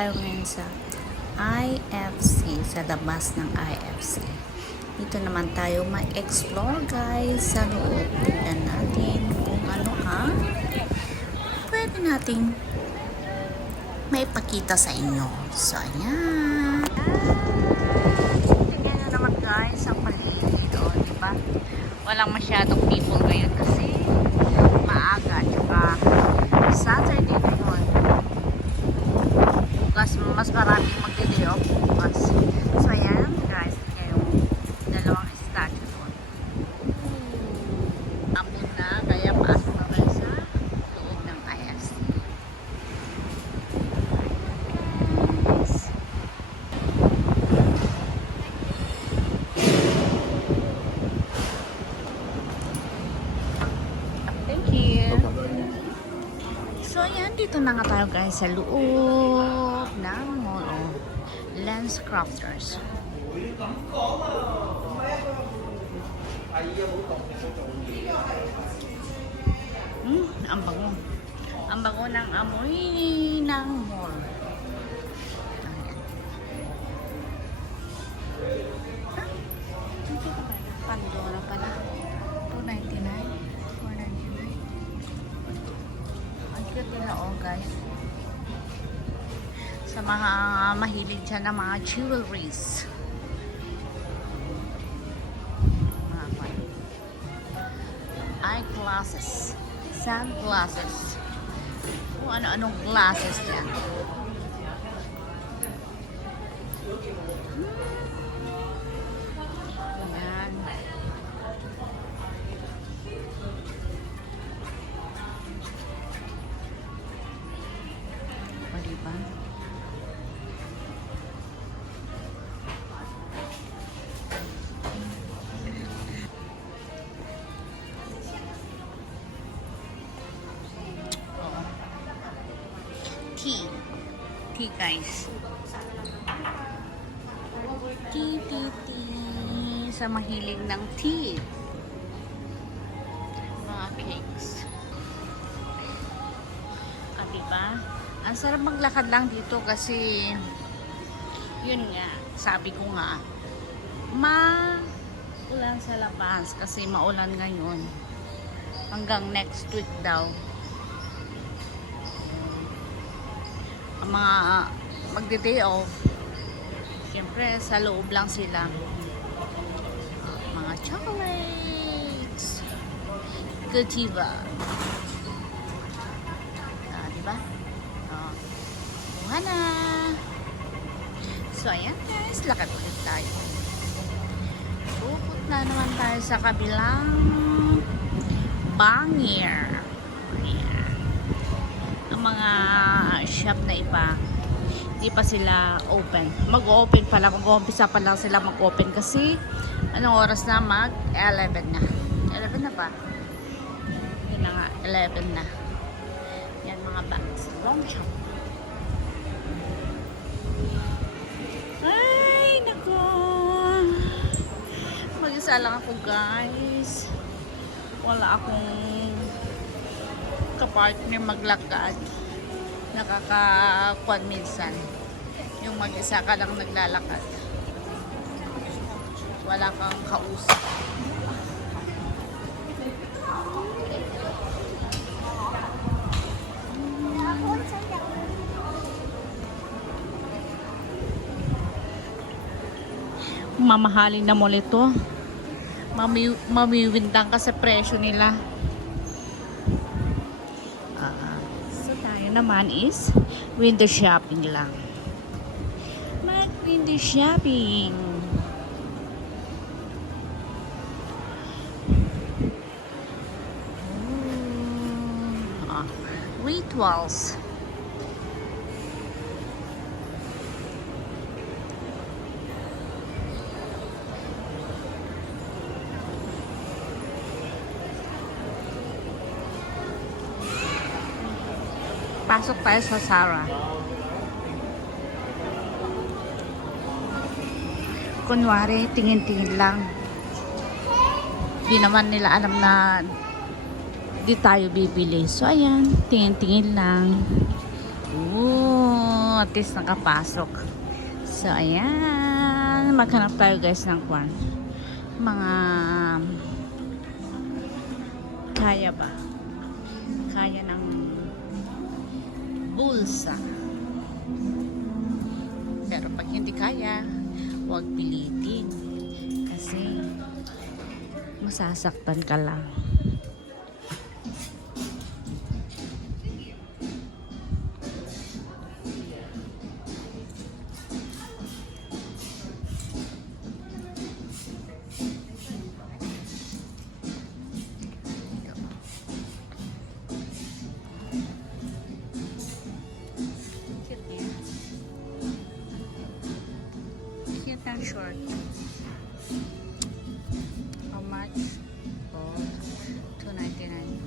tayo ngayon sa IFC, sa labas ng IFC. Dito naman tayo ma-explore guys sa loob. Tingnan natin kung ano ang pwede nating maipakita sa inyo. So, ayan. Tingnan na naman guys ang paligid. O, diba? Walang masyadong people ngayon kasi maaga. Tsaka Saturday na yun. Bukas mas maraming magde-day off bukas. So, ayan guys. Yung dalawang statue doon. Ambon na. Kaya pasok na tayo sa loob ng IFC. Thank you. So, ayan, dito na nga tayo guys sa loob ng mall. Lens Crafters. Ang bango. Ang bango ng amoy ng mall. Pandora pala. 299. 499. Ang cute nila guys. Sa mga mahilig dyan ng mga jewelries. Eyeglasses. Sunglasses. Kung ano-anong glasses dyan. Ayan. O, diba? Tea guys. Tea. Sa mahilig ng tea. Mga cakes. Diba? Ang sarap maglakad lang dito kasi yun nga, sabi ko nga maulan sa labas kasi maulan ngayon. Hanggang next week daw. Ang mga magde-day off, syempre sa loob lang sila. Mga chocolates, Godiva. Diba? Kuha na. So ayan guys, lakad ulit tayo. Puput na naman tayo sa kabilang Bangier. Mga shop na iba hindi pa sila open. Mag-open pa lang, mag-umpisa pa lang sila mag-open kasi anong oras na? Mag 11 na 11 na ba? Yun na nga, 11 na. Yan mga bags, long shop. Ay nako, mag-isa lang ako guys, wala akong kapartner maglakad. Nakakakuan minsan yung mag-isa ka lang naglalakad, wala kang kausap. Mamahalin na mall ito. Mamiwindang ka sa presyo nila. Naman is window shopping lang. Mag window shopping. Rituals. Pasok tayo sa Zara. Kunwari, tingin-tingin lang. Di naman nila alam na di tayo bibili. So, ayan. Tingin-tingin lang. Ooh, notice nakapasok. So, ayan. Maghanap tayo guys ng kwan. Mga kaya ba? Kaya ng bulsa. Pero pag hindi kaya, huwag pilitin. Kasi masasaktan ka lang. Cute and short. How much? Oh, $2.99.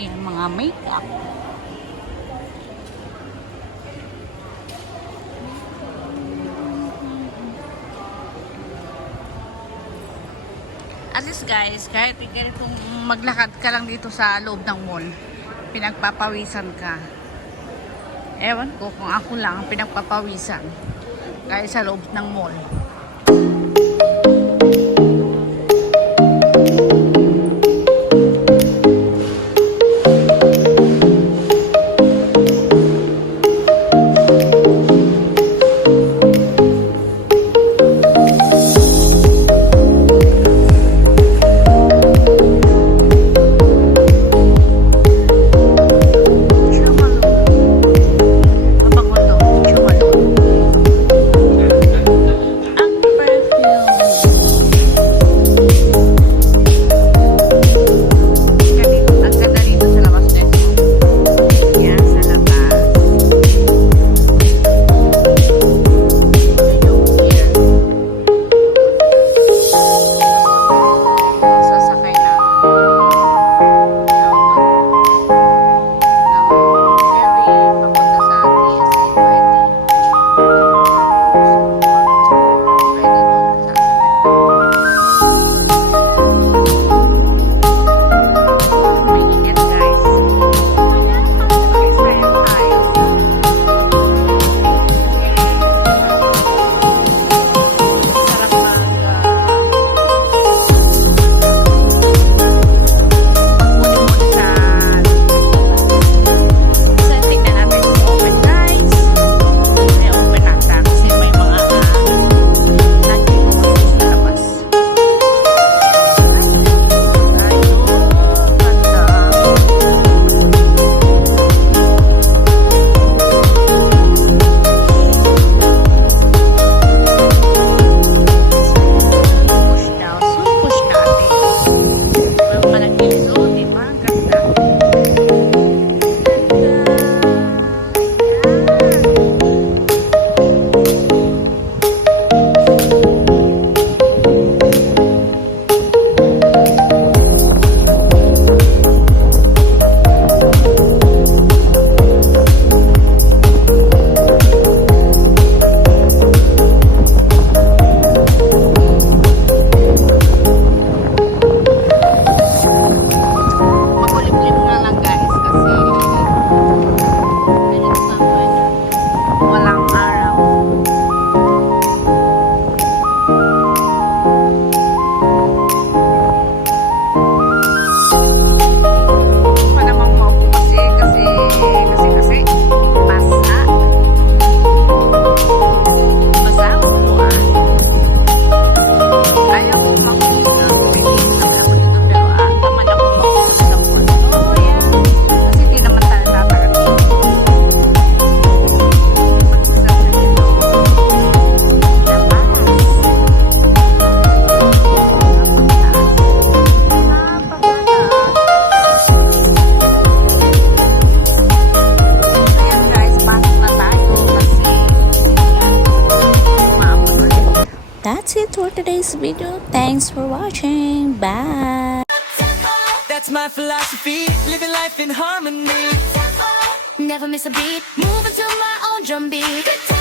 Yung mga makeup. At least guys, kahit ganitong maglakad ka lang dito sa loob ng mall, pinagpapawisan ka. Ewan ko kung ako lang pinagpapawisan kahit sa loob ng mall. Ang it for today's video. Thanks for watching. Bye! That's my philosophy, living life in harmony. Never miss a beat, moving to my own drum beat.